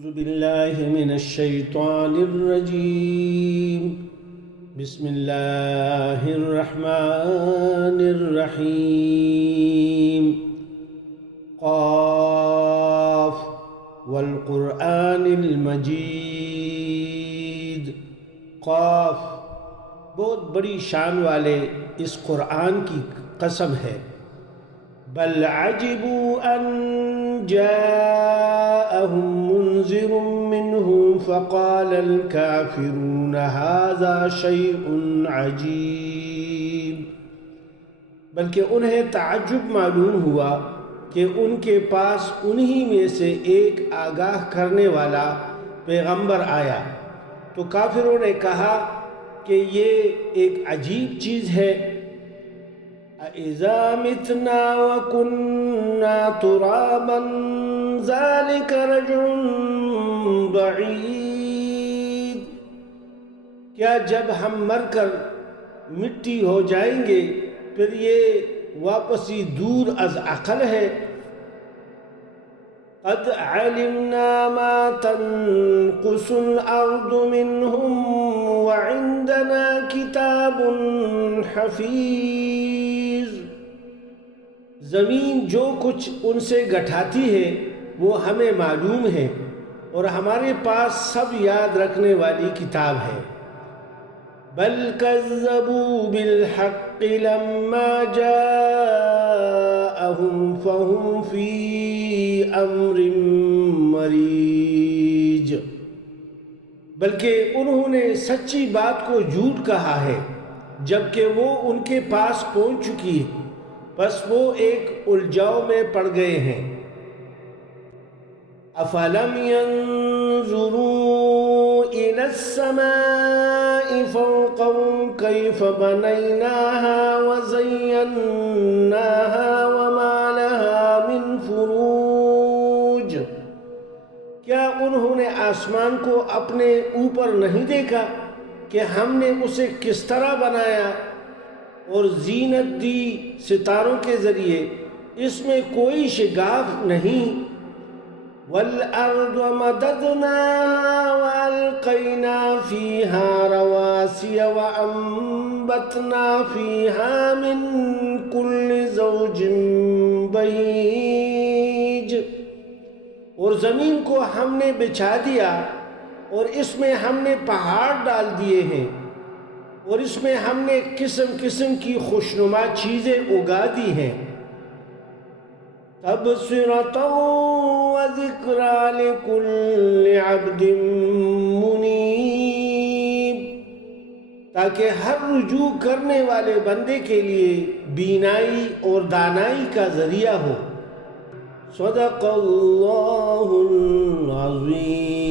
أعوذ بالله من الشيطان الرجيم. بسم الله الرحمن الرحيم. قاف والقرآن المجيد. قاف بہت بڑی شان والے اس قرآن کی قسم ہے. بل عجبوا ان جاءهم منذر منهم فقال الكافرون هذا شيء عجیب. بلکہ انہیں تعجب معلوم ہوا کہ ان کے پاس انہی میں سے ایک آگاہ کرنے والا پیغمبر آیا تو کافروں نے کہا کہ یہ ایک عجیب چیز ہے. اَإِذَا مِتْنَا وَكُنَّا تُرَابًا ذَلِكَ رَجْعٌ بَعِيدٌ. کیا جب ہم مر کر مٹی ہو جائیں گے پھر یہ واپسی دور از عقل ہے. قَدْ عَلِمْنَا مَا تَنْقُصُ الْأَرْضُ مِنْهُمْ وَعِنْدَنَا كِتَابٌ حَفِيظٌ. زمین جو کچھ ان سے گٹھاتی ہے وہ ہمیں معلوم ہے اور ہمارے پاس سب یاد رکھنے والی کتاب ہے. بل کذبوا بالحق لما جاءهم فهم في امر مریج. بلکہ انہوں نے سچی بات کو جھوٹ کہا ہے جبکہ وہ ان کے پاس پہنچ چکی ہے، بس وہ ایک الجھاؤ میں پڑ گئے ہیں. افلم ينظروا الى السماء فوقهم كيف بنيناها وزيناها وما لها من فروج. کیا انہوں نے آسمان کو اپنے اوپر نہیں دیکھا کہ ہم نے اسے کس طرح بنایا اور زینت دی ستاروں کے ذریعے، اس میں کوئی شگاف نہیں. وَالْأَرْضَ مَدَدْنَاهَا وَأَلْقَيْنَا فِيهَا رَوَاسِيَ وَأَنبَتْنَا فِيهَا مِن كُلِّ زَوْجٍ بَهِيجٍ. اور زمین کو ہم نے بچھا دیا اور اس میں ہم نے پہاڑ ڈال دیے ہیں اور اس میں ہم نے قسم قسم کی خوشنما چیزیں اگا دی ہیں. تبصرة وذکریٰ لکل عبد منیب. تاکہ ہر رجوع کرنے والے بندے کے لیے بینائی اور دانائی کا ذریعہ ہو. صدق اللہ العظیم.